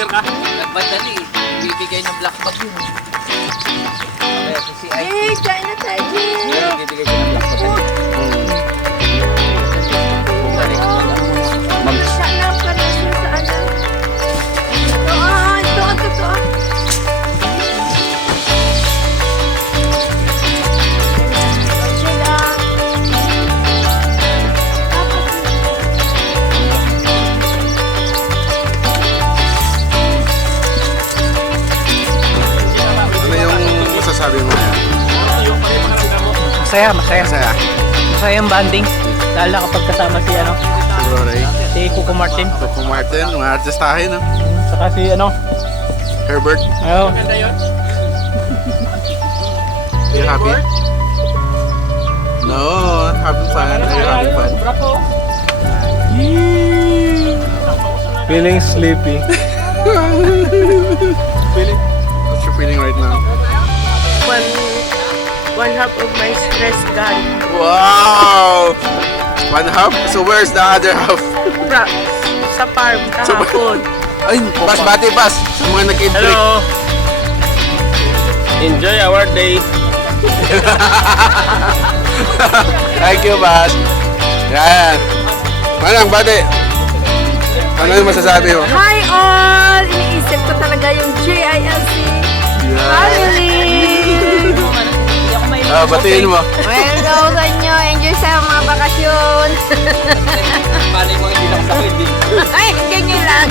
vlogger ka? Nagmadali. Bibigay ng black bag yun. Kaya si CI. Yay! Kain na tayo, Jay! Bibigay siya ng black bag. Siya lang pala siya sa ano. Ito. Ano yung masasabi mo yan? Masaya. Masaya. Masaya yung banding. Lalo kapag kasama si Siguro Ray. si Coco Martin. Coco Martin, mga artistahin, no? Saka si Herbert, Ayo. you happy? No, having fun. Are you having fun? Feeling sleepy. What's your feeling right now? One half of my stress gone. Wow! One half? So where's the other half? Sa farm kahapon. Ay, bati pas. Sa mga nag-break. Hello. Enjoy our day. Thank you, Bas. Yan. Manang, bati. Ano yung masasabi mo? Hi all! Iniisip ko talaga yung JILC family! Batiin mo. Welcome sa inyo! Enjoy sa mga bakasyon! Paano mo hindi nakasakit din? Ay, ganyan lang!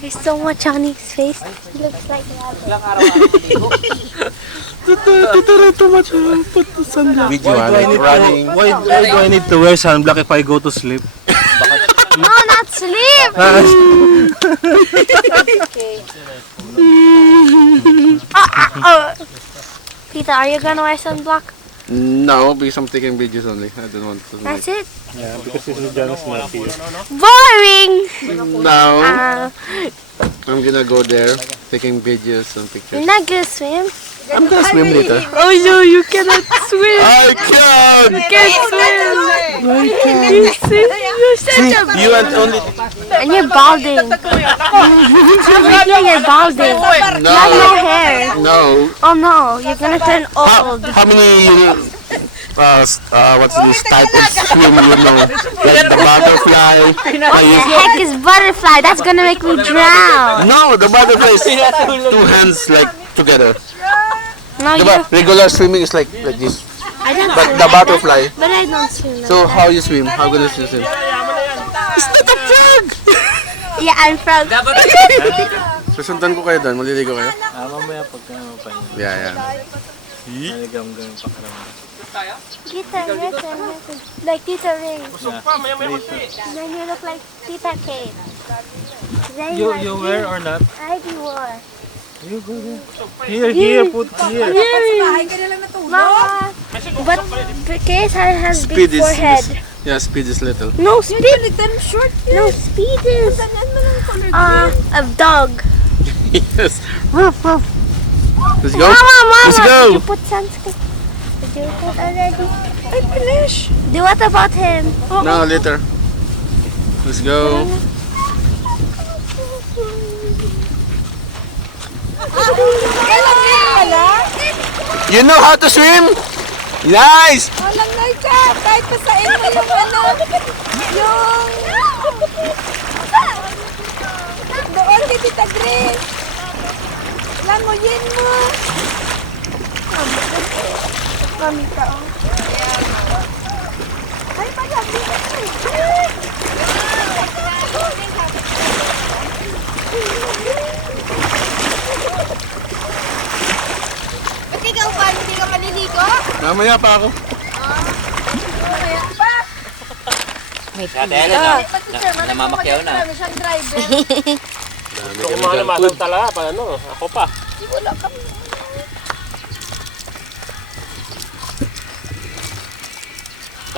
There's so much on his face. He looks like Video, running. Why do I need to wear sunblock if I go to sleep? no, not sleep. Okay. Tita, are you gonna wear sunblock? No, because I'm taking videos only. I don't want to. That's it. Yeah, because this is John's not here. Boring. No, Uh, I'm gonna go there, taking videos and you're pictures. not gonna swim. I'm gonna swim later. Oh no, you cannot swim. I can! Can't swim. You're such a You want only... and you're balding. You're balding. No, Not my hair. no. Oh no, you're gonna turn old. How many, what's this type of swim you know? Like the butterfly? What the heck is butterfly? That's gonna make me drown. No, the butterfly is two hands like together. No, The you. regular swimming is like this. I don't But swim the like that. butterfly. But I don't swim. Like So how you swim? How gonna you swim? It's not a frog! that. Yeah, I'm frog. Susundan ko kayo doon, maliligo kayo? Mamaya pagka mapahinga. Yeah. Naligam-gam pakiramdam. Tita, like Tita Ray. Then you look like Tita Kate. Then You wear or not? I do war. You go there. Here, put here. Mama, but Kate has Speed big is, forehead. yeah, speed is little. No speed. No speed is a dog. Yes. Let's go. Mama, Let's go. did you put sunscreen? Did you put already? I finished. Do what about him? No, later. Let's go. You know how to swim? Nice! Walang na ka, kahit pasain mo yung ano, yung... Doon kay Tita Grace. Languyin mo. Mami ka, oh. Ay, pagkabi na. Ba't ikaw ba? Hindi ka maliligo? Mamaya pa ako. Mamaya pa. Namamakyaw na. Siyang driver. Kung kumana naman talaga, paano? Ako pa. Wala ka.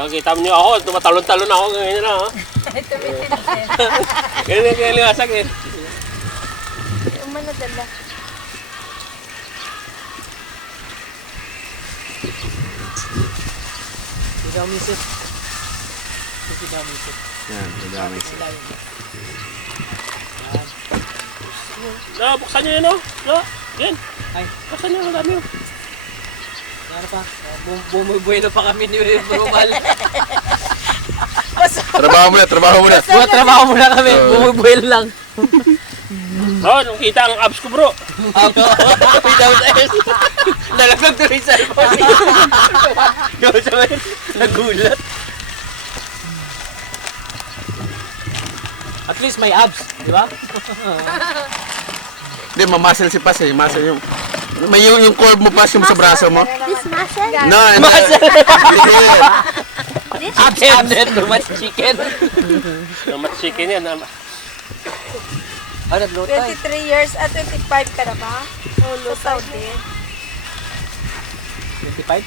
Nakikita mo niyo ako, tumatalon-talon ako ngayon na. Ganyan kaya liwasag eh. Yung manadala. Ikaw, misis. Ikaw, misis. Yan, madami sila. No, buksan niyo yun, no? No, yan. Ay. Buksan niyo, ang dami yun. Ano pa? Bumubuhay na pa kami ni Brumal. Trabaho muna, trabaho muna. Trabaho muna kami. Bumubuhay lang. Oh, nung kita ang abs ko, bro. Without S. Nalaglag tuloy sa cellphone. Nagulat. At least may abs, di ba? Hindi, mamuscle si Pas eh. Muscle yung... May yung core mo Pas yung sa braso mo. This muscle? No, no. This? Abs. Too much chicken. Namat chicken yan. Ano, nagluto eh. 23 years at 25 ka na ba? Sa Saudi. 25?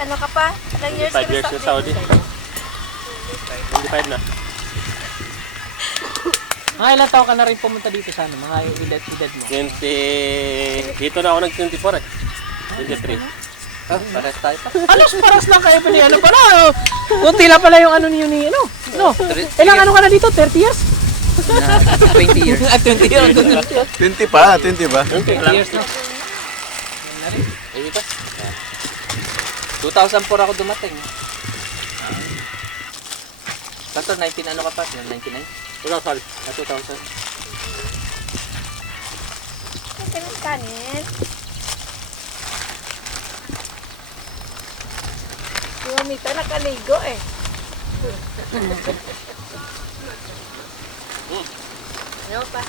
Ano ka pa? Ilang years 5 years sa Saudi. 25 na. Mga ilang taon ka na rin pumunta dito sa ano? Mga edad mo? 20... Dito na ako nag-24 eh. 23. Pares tayo pa. Paras lang kayo pala. Ano pala? Kunti lang pala yung ano niyo ni ano? No. Ilang ano ka na dito? 30 years? 20 years. 20 years. 20 pa, 20 ba? 20 lang. years na. Ay, ito. 2004 ako dumating. Tanto 19 ano ka pa? 99? Wala, sorry. 2000. Kanin. Si Mamita nakaligo eh. Ano pa?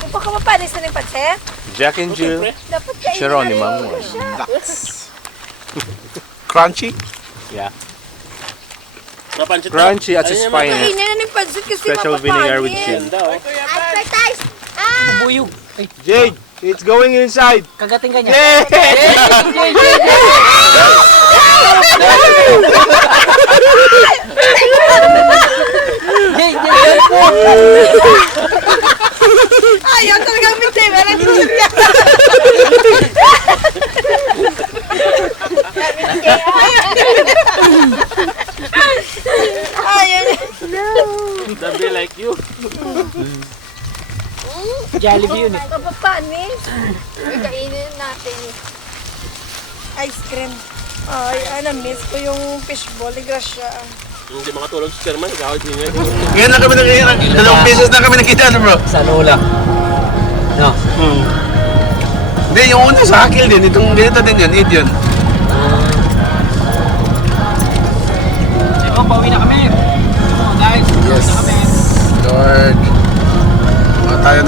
Kung baka mapanis na yung pansit, Jack and Jill. dapat kainin Geronimo. na rin mo siya. Crunchy? Yeah. Mapansit Crunchy at Ayun yung spiny. Kainin na yung pansit kasi Special vinegar with chill. Ganda, oh. Advertise! Ah! Buyog. Ay, Jade, it's going inside. kagating ka niya. Ayaw talagang mitte. Meron dito siya. Ayaw niya. Don't be like you. Jollibee yun eh. Kapapanis. Kainin natin. Ice cream. Ay, miss ko yung fishball. Grasya. Hindi makatulog si Sherman. Gawin din yan. Ngayon lang kami nakikita. Dalawang beses na kami nakita, ano bro? Sa Lola. No. Hindi, yung una sa Akil din. Itong ganito din yan, 8 yun.